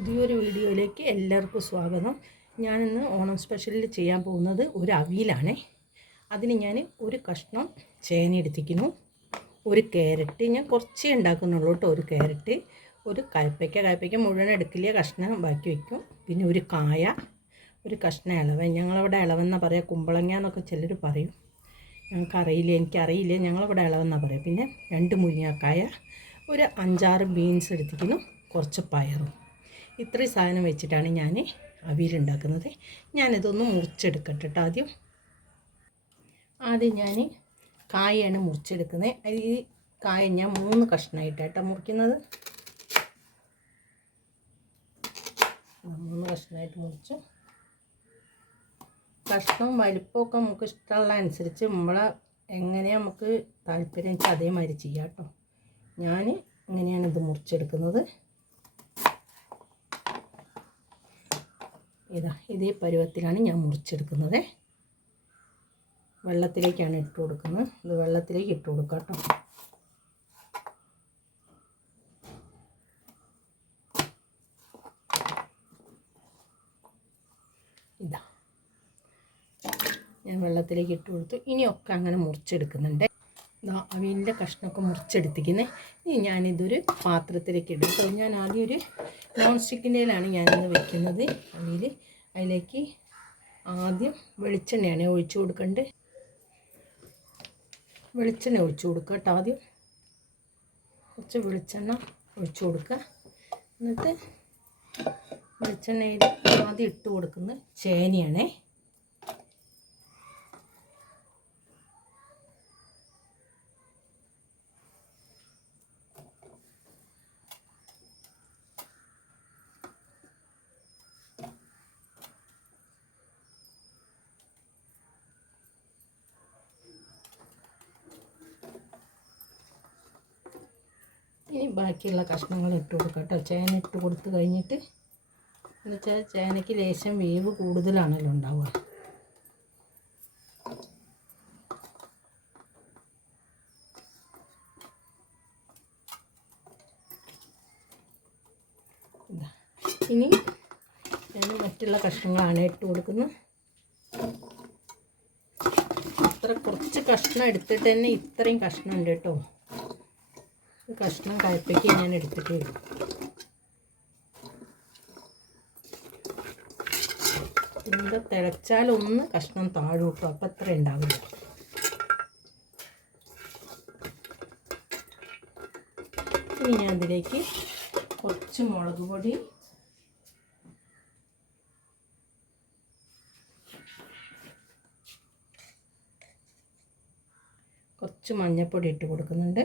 പുതിയൊരു വീഡിയോയിലേക്ക് എല്ലാവർക്കും സ്വാഗതം. ഞാനിന്ന് ഓണം സ്പെഷ്യലിൽ ചെയ്യാൻ പോകുന്നത് ഒരു അവിയലാണ്. അതിന് ഞാൻ ഒരു കഷ്ണം ചേന എടുത്തിരിക്കുന്നു, ഒരു ക്യാരറ്റ്, ഞാൻ കുറച്ചേ ഉണ്ടാക്കുന്നുള്ളൂ കേട്ടോ. ഒരു ക്യാരറ്റ്, ഒരു കയ്പ്പയ്ക്ക മുഴുവൻ എടുക്കില്ല, കഷ്ണം ബാക്കി വയ്ക്കും. പിന്നെ ഒരു കായ, ഒരു കഷ്ണം ഇളവൻ. ഞങ്ങളവിടെ ഇളവെന്നാണ് പറയുക, കുമ്പളങ്ങ എന്നൊക്കെ ചിലർ പറയും. എനിക്കറിയില്ല, ഞങ്ങളവിടെ ഇളവെന്നാണ് പറയുക. പിന്നെ 2 മുരിങ്ങക്കായ, ഒരു 5-6 ബീൻസ് എടുത്തിരിക്കുന്നു, കുറച്ച് പയറും. ഇത്രയും സാധനം വെച്ചിട്ടാണ് ഞാൻ അവിയലുണ്ടാക്കുന്നത്. ഞാനിതൊന്ന് മുറിച്ചെടുക്കട്ടെ കേട്ടോ. ആദ്യം ഞാൻ കായാണ് മുറിച്ചെടുക്കുന്നത്. ഈ കായ ഞാൻ 3 കഷ്ണമായിട്ടാണ് മുറിക്കുന്നത്. 3 കഷ്ണമായിട്ട് മുറിച്ചു. കഷ്ണവും വലിപ്പമൊക്കെ നമുക്ക് ഇഷ്ടമുള്ള അനുസരിച്ച് എങ്ങനെയാണ് നമുക്ക് താല്പര്യം വെച്ചാൽ അതേമാതിരി ചെയ്യാം കേട്ടോ. ഞാൻ ഇങ്ങനെയാണ് ഇത് മുറിച്ചെടുക്കുന്നത്. ഇതേ പരുവത്തിലാണ് ഞാൻ മുറിച്ചെടുക്കുന്നത്. വെള്ളത്തിലേക്കാണ് ഇട്ട് കൊടുക്കുന്നത്. ഇത് വെള്ളത്തിലേക്ക് ഇട്ട് കൊടുക്കാം കേട്ടോ. ഞാൻ വെള്ളത്തിലേക്ക് ഇട്ട് കൊടുത്തു. ഇനിയൊക്കെ അങ്ങനെ മുറിച്ചെടുക്കുന്നുണ്ട്. അവിയലിൻ്റെ കഷ്ണമൊക്കെ മുറിച്ചെടുത്തിരിക്കുന്നത്. ഇനി ഞാനിതൊരു പാത്രത്തിലേക്ക് ഇടും. അപ്പോൾ ഞാൻ ആദ്യം ഒരു നോൺ സ്റ്റിക്കിൻ്റെയിലാണ് ഞാനിന്ന് വെക്കുന്നത് അവിയൽ. അതിലേക്ക് ആദ്യം വെളിച്ചെണ്ണയാണ് ഒഴിച്ചു കൊടുക്കേണ്ടത്. വെളിച്ചെണ്ണ ഒഴിച്ചു കൊടുക്കുക കേട്ടോ. ആദ്യം കുറച്ച് വെളിച്ചെണ്ണ ഒഴിച്ചു കൊടുക്കുക. എന്നിട്ട് വെളിച്ചെണ്ണയിൽ ആദ്യം ഇട്ട് കൊടുക്കുന്നത് ചേനയാണേ. ഇനി ബാക്കിയുള്ള കഷ്ണങ്ങൾ ഇട്ട് കൊടുക്കാം കേട്ടോ. ചേന ഇട്ട് കൊടുത്ത് കഴിഞ്ഞിട്ട്, എന്നുവെച്ചാൽ ചേനയ്ക്ക് ലേശം വേവ് കൂടുതലാണല്ലോ ഉണ്ടാവുക. ഇനി ഞാൻ മറ്റുള്ള കഷ്ണങ്ങളാണ് ഇട്ട് കൊടുക്കുന്നത്. കുറച്ച് കഷ്ണം എടുത്തിട്ട് തന്നെ ഇത്രയും കഷ്ണം ഉണ്ട് കേട്ടോ. കഷ്ണം കയ്പ്പയ്ക്ക് ഞാൻ എടുത്തിട്ട് വരും. ഇത് തിളച്ചാലൊന്ന് കഷ്ണം താഴെ കിട്ടും, അപ്പം അത്ര ഉണ്ടാവില്ല. ഇനി ഞാൻ അതിലേക്ക് കുറച്ച് മുളക് പൊടി, കുറച്ച് മഞ്ഞൾപ്പൊടി ഇട്ട് കൊടുക്കുന്നുണ്ട്.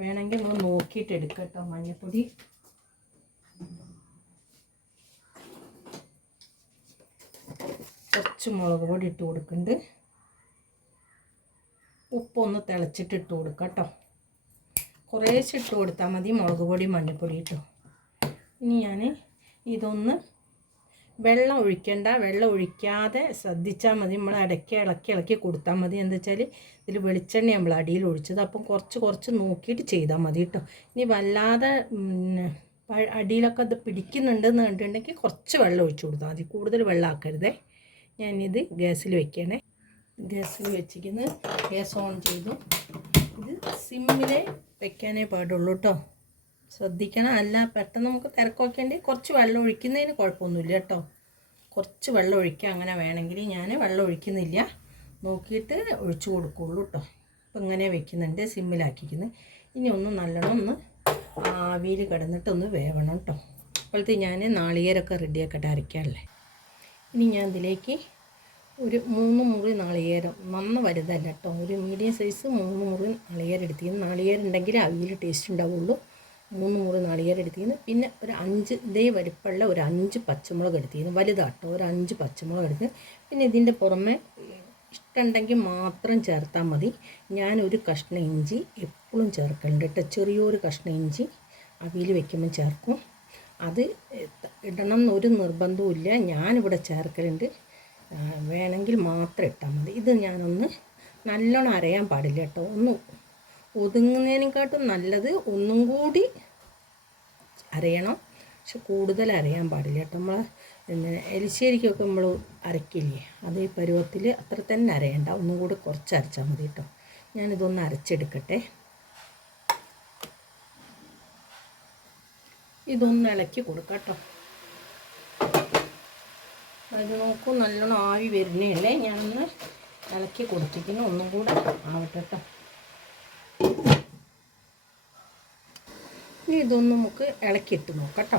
വേണമെങ്കിൽ നമ്മൾ നോക്കിയിട്ട് എടുക്കാം കേട്ടോ മഞ്ഞൾപ്പൊടി. കുറച്ച് മുളക് പൊടി ഇട്ട് കൊടുക്കുന്നുണ്ട്. ഉപ്പൊന്ന് തിളച്ചിട്ട് ഇട്ട് കൊടുക്കാം കേട്ടോ. കുറേശ്ശെ ഇട്ട് കൊടുത്താൽ മതി മുളക് പൊടി മഞ്ഞൾപ്പൊടി ഇട്ടോ. ഇനി ഞാൻ ഇതൊന്ന് വെള്ളം ഒഴിക്കേണ്ട, വെള്ളം ഒഴിക്കാതെ ശ്രദ്ധിച്ചാൽ മതി. നമ്മൾ ഇളക്കി കൊടുത്താൽ മതി. എന്താ വെച്ചാൽ ഇതിൽ വെളിച്ചെണ്ണ നമ്മൾ അടിയിൽ ഒഴിച്ചത്, അപ്പം കുറച്ച് നോക്കിയിട്ട് ചെയ്താൽ മതി കേട്ടോ. ഇനി വല്ലാതെ അടിയിലൊക്കെ ഇത് പിടിക്കുന്നുണ്ടെന്ന് കണ്ടിട്ടുണ്ടെങ്കിൽ കുറച്ച് വെള്ളം ഒഴിച്ചു കൊടുത്താൽ മതി, കൂടുതൽ വെള്ളം ആക്കരുതേ. ഞാനിത് ഗ്യാസിൽ വെക്കണേ. ഗ്യാസിൽ വെച്ചിരിക്കുന്നത്, ഗ്യാസ് ഓൺ ചെയ്തു. ഇത് സിമ്മിലേ വെക്കാനേ പാടുള്ളൂ കേട്ടോ. ശ്രദ്ധിക്കണം, അല്ല പെട്ടെന്ന് നമുക്ക് തിരക്കൊക്കെയുണ്ടെങ്കിൽ കുറച്ച് വെള്ളം ഒഴിക്കുന്നതിന് കുഴപ്പമൊന്നുമില്ല കേട്ടോ. കുറച്ച് വെള്ളം ഒഴിക്കുക, അങ്ങനെ വേണമെങ്കിൽ. ഞാൻ വെള്ളം ഒഴിക്കുന്നില്ല, നോക്കിയിട്ട് ഒഴിച്ചു കൊടുക്കുള്ളൂ കേട്ടോ. അപ്പം ഇങ്ങനെ വെക്കുന്നുണ്ട്, സിമ്മിലാക്കിക്കുന്നത്. ഇനി ഒന്ന് നല്ലോണം ഒന്ന് ആവിയിൽ കിടന്നിട്ടൊന്ന് വേവണം കേട്ടോ. അപ്പോഴത്തെ ഞാൻ നാളികേരമൊക്കെ റെഡിയാക്കട്ടെ അരയ്ക്കാനല്ലേ. ഇനി ഞാൻ ഇതിലേക്ക് ഒരു 3 മുറി നാളികേരം, നന്ന വലുതല്ല കേട്ടോ, ഒരു മീഡിയം സൈസ് 3 മുറി നാളികേരം എടുത്തിരുന്നു. നാളികേരം ഉണ്ടെങ്കിൽ അവിയൽ ടേസ്റ്റ് ഉണ്ടാവുള്ളൂ. 3 മുറി നാളികേരം എടുത്തിരുന്നു. പിന്നെ ഒരു 5 ഇതേ വലിപ്പമുള്ള ഒരു 5 പച്ചമുളക് എടുത്തിരുന്നു, വലുതാട്ടോ. ഒരു 5 പച്ചമുളക് എടുത്ത്, പിന്നെ ഇതിൻ്റെ പുറമെ ഇഷ്ടമുണ്ടെങ്കിൽ മാത്രം ചേർത്താൽ മതി. ഞാനൊരു കഷ്ണം ഇഞ്ചി എപ്പോഴും ചേർക്കലുണ്ട് കേട്ടോ. ചെറിയൊരു കഷ്ണം ഇഞ്ചി അവിയൽ വെക്കുമ്പോൾ ചേർക്കും. അത് ഇടണം എന്നൊരു നിർബന്ധവും ഇല്ല, ഞാനിവിടെ ചേർക്കലുണ്ട്. വേണമെങ്കിൽ മാത്രം ഇട്ടാൽ മതി. ഇത് ഞാനൊന്ന് നല്ലോണം അരയാൻ പാടില്ല കേട്ടോ. ഒന്ന് ഒതുങ്ങുന്നതിനെക്കാട്ടും നല്ലത് ഒന്നും കൂടി അരയണം. പക്ഷെ കൂടുതൽ അരയാൻ പാടില്ല കേട്ടോ. നമ്മൾ പിന്നെ എലിശ്ശേരിക്കൊക്കെ നമ്മൾ അരക്കില്ലേ, അത് ഈ പരുവത്തിൽ അത്ര തന്നെ അരയണ്ട, ഒന്നും കൂടി കുറച്ച് അരച്ചാൽ മതി കേട്ടോ. ഞാനിതൊന്ന് അരച്ചെടുക്കട്ടെ. ഇതൊന്ന് ഇളക്കി കൊടുക്കാം കേട്ടോ. അത് നോക്കൂ, നല്ലോണം ആവി വരുന്നതല്ലേ. ഞാനൊന്ന് ഇളക്കി കൊടുത്തിരിക്കുന്നു, ഒന്നും കൂടെ ആവട്ടെ കേട്ടോ. ഇനി ഇതൊന്ന് നമുക്ക് ഇളക്കിയിട്ട് നോക്കാം കേട്ടോ.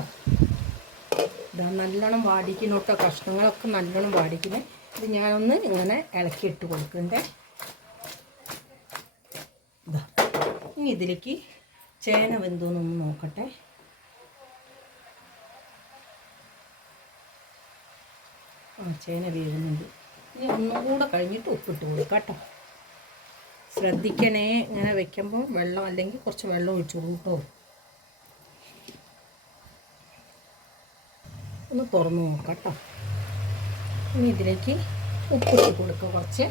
ഇതാ നല്ലോണം വാടിക്കുന്നു കേട്ടോ, കഷ്ണങ്ങളൊക്കെ നല്ലോണം വാടിക്കുന്നു. ഇത് ഞാനൊന്ന് ഇങ്ങനെ ഇളക്കിയിട്ട് കൊടുക്കണ്ടേ. ഇതാ ഇനി ഇതിലേക്ക് ചേന വെന്തോന്നൊന്ന് നോക്കട്ടെ. ചേന വേവുന്നുണ്ട്. ഇനി ഒന്നും കൂടെ കഴിഞ്ഞിട്ട് ഉപ്പിട്ട് കൊടുക്കാം കേട്ടോ. ശ്രദ്ധിക്കണേ, ഇങ്ങനെ വെക്കുമ്പോൾ വെള്ളം അല്ലെങ്കിൽ കുറച്ച് വെള്ളം ഒഴിച്ചോളൂ കേട്ടോ. ഒന്ന് തുറന്ന് നോക്കാം കേട്ടോ. ഇനി ഇതിലേക്ക് ഉപ്പിട്ട് കൊടുക്കുക കുറച്ച്.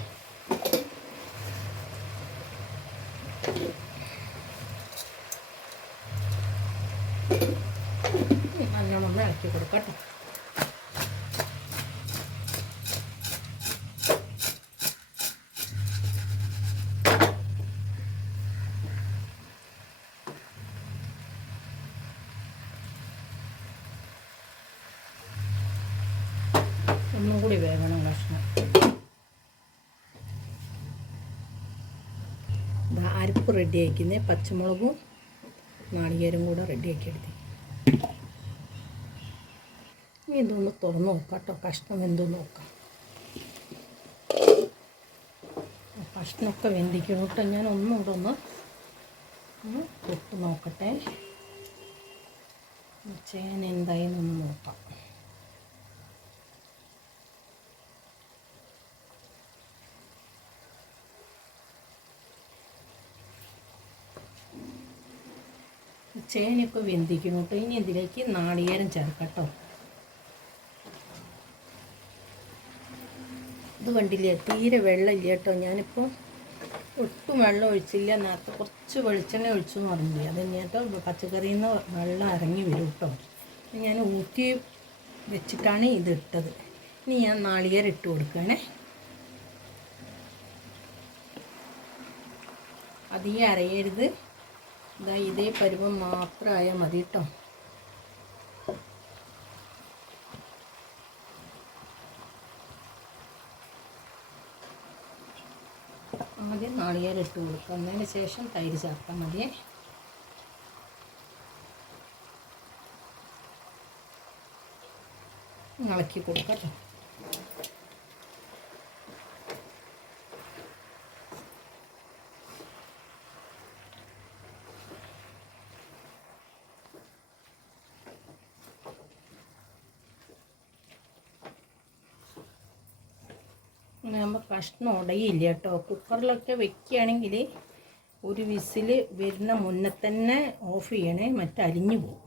നല്ലോണം ഒന്ന് ഇളക്കി കൊടുക്കാം കേട്ടോ. ഒന്നും കൂടി വേകണം കഷ്ണം. അരപ്പ് റെഡി ആക്കുന്നത്, പച്ചമുളകും നാളികേരം കൂടെ റെഡിയാക്കി എടുത്തി. ഇനി ഇതൊന്ന് തുറന്ന് നോക്കാം കേട്ടോ, കഷ്ണം വെന്തൊന്ന് നോക്കാം. കഷ്ണമൊക്കെ വെന്തിക്കണം കേട്ടോ. ഞാൻ ഒന്നുകൂടെ ഒന്ന് തൊട്ട് നോക്കട്ടെ. ചേന എന്തായെന്നൊന്ന് നോക്കാം. ചേനയൊക്കെ വെന്തിക്കണം കേട്ടോ. ഇനി ഇതിലേക്ക് നാളികേരം ചേർക്കാം കേട്ടോ. ഇത് കണ്ടില്ലേ, തീരെ വെള്ളമില്ല കേട്ടോ. ഞാനിപ്പോൾ ഒട്ടും വെള്ളം ഒഴിച്ചില്ല. നേരത്തെ കുറച്ച് വെളിച്ചെണ്ണ ഒഴിച്ചു എന്ന് പറഞ്ഞില്ലേ, അത് കേട്ടോ പച്ചക്കറിയിൽ നിന്ന് വെള്ളം ഇറങ്ങി വരും കേട്ടോ. ഞാൻ ഊറ്റി വെച്ചിട്ടാണ് ഇത് ഇട്ടത്. ഇനി ഞാൻ നാളികേരം ഇട്ട് കൊടുക്കുകയാണേ. അധികം അരയരുത്. ഇതാ ഇതേ പരുവം മാത്രം ആയാൽ മതി കേട്ടോ. ആദ്യം നാളികേരം ഇട്ട് കൊടുക്കുക, അതിന് ശേഷം തൈര് ചേർത്താൽ മതിയേ. ഇളക്കി കൊടുക്കാം കേട്ടോ. അങ്ങനെ ആകുമ്പോൾ കഷ്ണം ഉടയില്ല കേട്ടോ. കുക്കറിലൊക്കെ വെക്കുകയാണെങ്കിൽ ഒരു വിസിൽ വരുന്ന മുന്നേ തന്നെ ഓഫ് ചെയ്യണേ, മറ്റലിഞ്ഞു പോകും.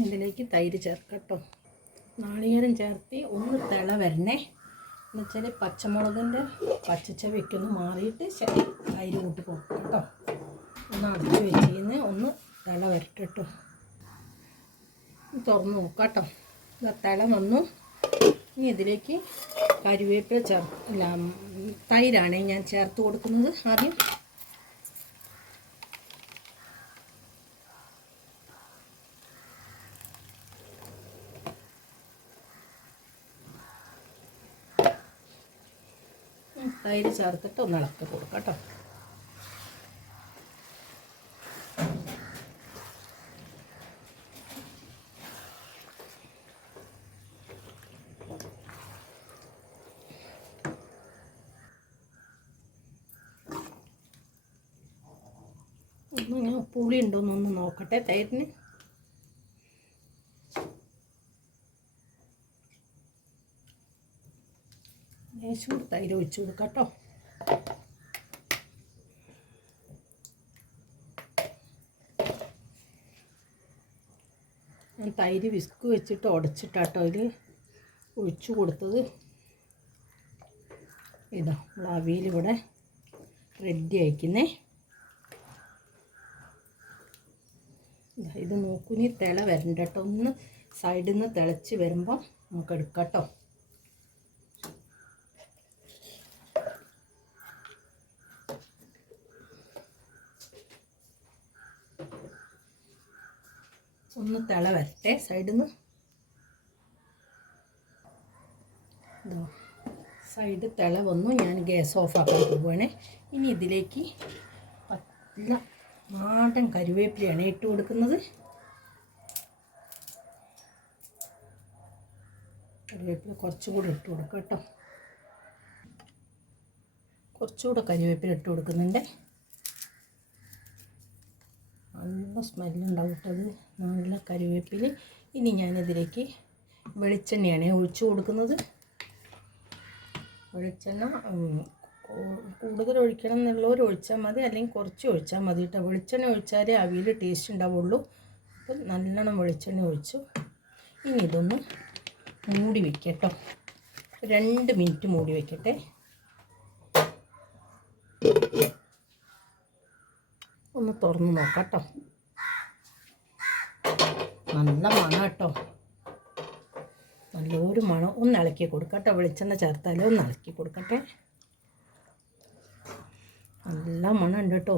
ഇതിലേക്ക് തൈര് ചേർക്കാം കേട്ടോ. നാളികേരം ചേർത്ത് ഒന്ന് തിള വരണേ. എന്നുവെച്ചാൽ പച്ചമുളകിൻ്റെ പച്ചച്ചവയൊക്കെ ഒന്ന് മാറിയിട്ട് ശരി തൈര് കൂട്ടി കൊടുക്കാം കേട്ടോ. ഒന്ന് അടച്ച് വെച്ചിരുന്ന് ഒന്ന് തിള വരട്ടെ കേട്ടോ. തുറന്ന് നോക്കാം കേട്ടോ. തിള വന്നു. ഇനി ഇതിലേക്ക് കറിവേപ്പില തൈരാണ് ഞാൻ ചേർത്ത് കൊടുക്കുന്നത് ആദ്യം. തൈര് ചേർത്തിട്ട് ഒന്ന് ഇളക്കി കൊടുക്കാം കേട്ടോ. ഒന്ന് പുളി ഉണ്ടോയെന്നൊന്ന് നോക്കട്ടെ തൈരിന്. ലേശം തൈര് ഒഴിച്ച് കൊടുക്കാം കേട്ടോ. ഞാൻ തൈര് വിസ്ക് വെച്ചിട്ട് ഉടച്ചിട്ടാട്ടോ അതിൽ ഒഴിച്ചു കൊടുത്തത്. ഇതാ നമ്മൾ അവിയൽ ഇവിടെ റെഡി ആയിക്കുന്നേ. ഇത് നോക്കുനി തിള വരണ്ട കേട്ടോ. ഒന്ന് സൈഡിൽ നിന്ന് തിളച്ച് വരുമ്പോൾ നമുക്ക് എടുക്കാം കേട്ടോ. ഒന്ന് തിള വരട്ടെ സൈഡിൽ നിന്ന്. സൈഡ് തിള വന്നു. ഞാൻ ഗ്യാസ് ഓഫാക്കാൻ പോവുകയാണ്. ഇനി ഇതിലേക്ക് നല്ല നാടൻ കറിവേപ്പിലയാണ് ഇട്ട് കൊടുക്കുന്നത്. കറിവേപ്പില കുറച്ചുകൂടെ ഇട്ട് കൊടുക്കാം കേട്ടോ. കുറച്ചുകൂടെ കറിവേപ്പില ഇട്ട് കൊടുക്കുന്നുണ്ട്. നല്ല സ്മെല്ലുണ്ടാവും കേട്ടത്, നല്ല കറിവേപ്പില. ഇനി ഞാനിതിലേക്ക് വെളിച്ചെണ്ണയാണ് ഒഴിച്ചു കൊടുക്കുന്നത്. വെളിച്ചെണ്ണ കൂടുതൽ ഒഴിക്കണം എന്നുള്ളവർ ഒഴിച്ചാൽ മതി, അല്ലെങ്കിൽ കുറച്ച് ഒഴിച്ചാൽ മതി കേട്ടോ. വെളിച്ചെണ്ണ ഒഴിച്ചാലേ അവിയൽ ടേസ്റ്റ് ഉണ്ടാവുള്ളൂ. അപ്പം നല്ലോണം വെളിച്ചെണ്ണ ഒഴിച്ചു. ഇനി ഇതൊന്ന് മൂടി വയ്ക്കട്ടോ. 2 മിനിറ്റ് മൂടി വയ്ക്കട്ടെ. ഒന്ന് തുറന്ന് നോക്കാം കേട്ടോ. നല്ല മണം കേട്ടോ, നല്ലൊരു മണം. ഒന്ന് ഇളക്കി കൊടുക്കട്ടെ. വെളിച്ചെണ്ണ ചേർത്താലേ ഒന്ന് ഇളക്കി കൊടുക്കട്ടെ. നല്ല മണം ഉണ്ട് കേട്ടോ.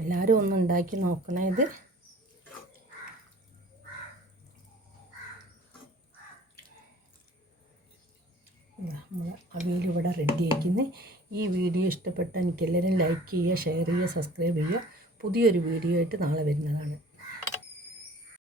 എല്ലാവരും ഒന്ന് ഉണ്ടാക്കി നോക്കണേ ഇത്. നമ്മൾ അവിയൽ ഇവിടെ റെഡി ആക്കുന്നത്. ഈ വീഡിയോ ഇഷ്ടപ്പെട്ട എനിക്കെല്ലാവരും ലൈക്ക് ചെയ്യുക, ഷെയർ ചെയ്യുക, സബ്സ്ക്രൈബ് ചെയ്യുക. പുതിയൊരു വീഡിയോ ആയിട്ട് നാളെ വരുന്നതാണ്.